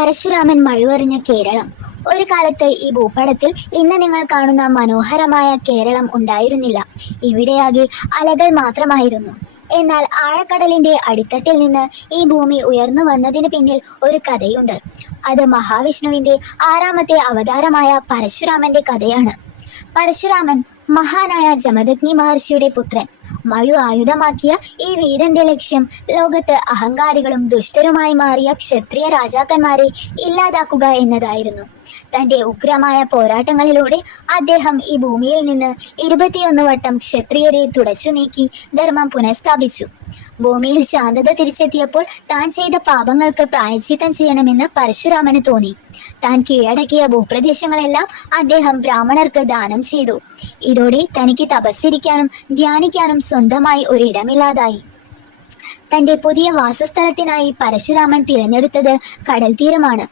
പരശുരാമൻ മഴുവറിഞ്ഞ കേരളം. ഒരു കാലത്ത് ഈ ഭൂപടത്തിൽ ഇന്ന് നിങ്ങൾ കാണുന്ന മനോഹരമായ കേരളം ഉണ്ടായിരുന്നില്ല. ഇവിടെയാകെ അലകൾ മാത്രമായിരുന്നു. എന്നാൽ ആഴക്കടലിന്റെ അടിത്തട്ടിൽ നിന്ന് ഈ ഭൂമി ഉയർന്നു വന്നതിന് പിന്നിൽ ഒരു കഥയുണ്ട്. അത് മഹാവിഷ്ണുവിന്റെ 6ാമത്തെ അവതാരമായ പരശുരാമന്റെ കഥയാണ്. പരശുരാമൻ മഹാനായ ജമദഗ്നി മഹർഷിയുടെ പുത്രൻ. മഴു ആയുധമാക്കിയ ഈ വീരന്റെ ലക്ഷ്യം ലോകത്ത് അഹങ്കാരികളും ദുഷ്ടരുമായി മാറിയ ക്ഷത്രിയ രാജാക്കന്മാരെ ഇല്ലാതാക്കുക എന്നതായിരുന്നു. തന്റെ ഉഗ്രമായ പോരാട്ടങ്ങളിലൂടെ അദ്ദേഹം ഈ ഭൂമിയിൽ നിന്ന് 21 വട്ടം ക്ഷത്രിയരെ തുടച്ചു നീക്കി ധർമ്മം പുനഃസ്ഥാപിച്ചു. ഭൂമിയിൽ ശാന്തത തിരിച്ചെത്തിയപ്പോൾ താൻ ചെയ്ത പാപങ്ങൾക്ക് പ്രായശ്ചിത്തം ചെയ്യണമെന്ന് പരശുരാമന് തോന്നി. താൻ കീഴടക്കിയ ഭൂപ്രദേശങ്ങളെല്ലാം അദ്ദേഹം ബ്രാഹ്മണർക്ക് ദാനം ചെയ്തു. ഇതോടെ തനിക്ക് തപസ്സിരിക്കാനും ധ്യാനിക്കാനും സ്വന്തമായി ഒരിടമില്ലാതായി. തന്റെ പുതിയ വാസസ്ഥലത്തിനായി പരശുരാമൻ തിരഞ്ഞെടുത്തത് കടൽ തീരമാണ്.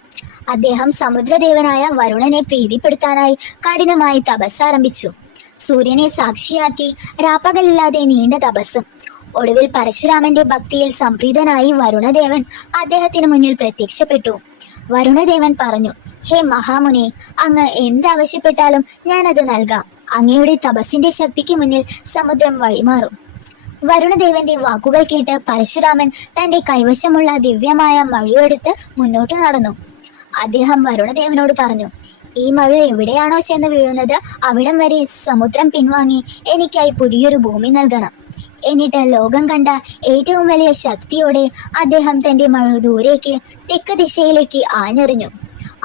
അദ്ദേഹം സമുദ്രദേവനായ വരുണനെ പ്രീതിപ്പെടുത്താനായി കഠിനമായി തപസ്സാരംഭിച്ചു. സൂര്യനെ സാക്ഷിയാക്കി രാപ്പകലില്ലാതെ നീണ്ട തപസ്സും. ഒടുവിൽ പരശുരാമന്റെ ഭക്തിയിൽ സംപ്രീതനായി വരുണദേവൻ അദ്ദേഹത്തിന് മുന്നിൽ പ്രത്യക്ഷപ്പെട്ടു. വരുണദേവൻ പറഞ്ഞു, ഹേ മഹാമുനെ, അങ്ങ് എന്താവശ്യപ്പെട്ടാലും ഞാനത് നൽകാം. അങ്ങയുടെ തപസ്സിന്റെ ശക്തിക്ക് മുന്നിൽ സമുദ്രം വഴിമാറും. വരുണദേവന്റെ വാക്കുകൾ കേട്ട് പരശുരാമൻ തന്റെ കൈവശമുള്ള ദിവ്യമായ മഴയെടുത്ത് മുന്നോട്ട് നടന്നു. അദ്ദേഹം വരുണദേവനോട് പറഞ്ഞു, ഈ മഴ എവിടെയാണോ ചെന്ന് വീഴുന്നത് അവിടം വരെ സമുദ്രം പിൻവാങ്ങി എനിക്കായി പുതിയൊരു ഭൂമി നൽകണം. എന്നിട്ട് ലോകം കണ്ട ഏറ്റവും വലിയ ശക്തിയോടെ അദ്ദേഹം തന്റെ മഴ ദൂരേക്ക് തെക്ക് ദിശയിലേക്ക് ആഞ്ഞെറിഞ്ഞു.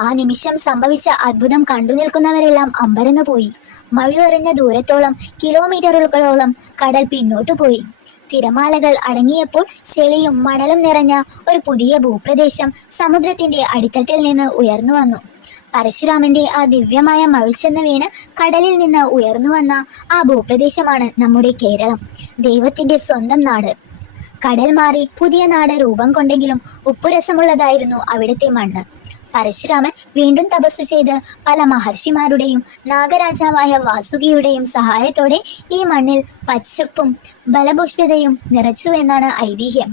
ആ നിമിഷം സംഭവിച്ച അത്ഭുതം കണ്ടു നിൽക്കുന്നവരെല്ലാം അമ്പരന്നു പോയി. മഴയെറിഞ്ഞ ദൂരത്തോളം കിലോമീറ്ററുകളോളം കടൽ പിന്നോട്ടു പോയി. തിരമാലകൾ അടങ്ങിയപ്പോൾ ചെളിയും മണലും നിറഞ്ഞ ഒരു പുതിയ ഭൂപ്രദേശം സമുദ്രത്തിന്റെ അടിത്തട്ടിൽ നിന്ന് ഉയർന്നു വന്നു. പരശുരാമന്റെ ആ ദിവ്യമായ മഴ ചെന്ന് വീണ് കടലിൽ നിന്ന് ഉയർന്നു വന്ന ആ ഭൂപ്രദേശമാണ് നമ്മുടെ കേരളം, ദൈവത്തിന്റെ സ്വന്തം നാട്. കടൽ മാറി പുതിയ നാട് രൂപം കൊണ്ടെങ്കിലും ഉപ്പുരസമുള്ളതായിരുന്നു അവിടുത്തെ മണ്ണ്. പരശുരാമൻ വീണ്ടും തപസ് ചെയ്ത് പല മഹർഷിമാരുടെയും നാഗരാജാവായ വാസുകിയുടെയും സഹായത്തോടെ ഈ മണ്ണിൽ പച്ചപ്പും ബലഭുഷ്ടതയും നിറച്ചു എന്നാണ് ഐതിഹ്യം.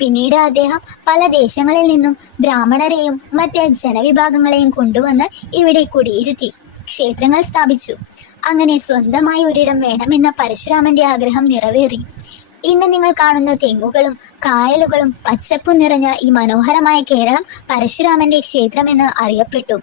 പിന്നീട് അദ്ദേഹം പല ദേശങ്ങളിൽ നിന്നും ബ്രാഹ്മണരെയും മറ്റ് ജനവിഭാഗങ്ങളെയും കൊണ്ടുവന്ന് ഇവിടെ കുടിയിരുത്തി ക്ഷേത്രങ്ങൾ സ്ഥാപിച്ചു. അങ്ങനെ സ്വന്തമായി ഒരിടം വേണമെന്ന പരശുരാമന്റെ ആഗ്രഹം നിറവേറി. ഇന്ന് നിങ്ങൾ കാണുന്ന തെങ്ങുകളും കായലുകളും പച്ചപ്പും നിറഞ്ഞ ഈ മനോഹരമായ കേരളം പരശുരാമന്റെ ക്ഷേത്രമെന്ന് അറിയപ്പെട്ടു.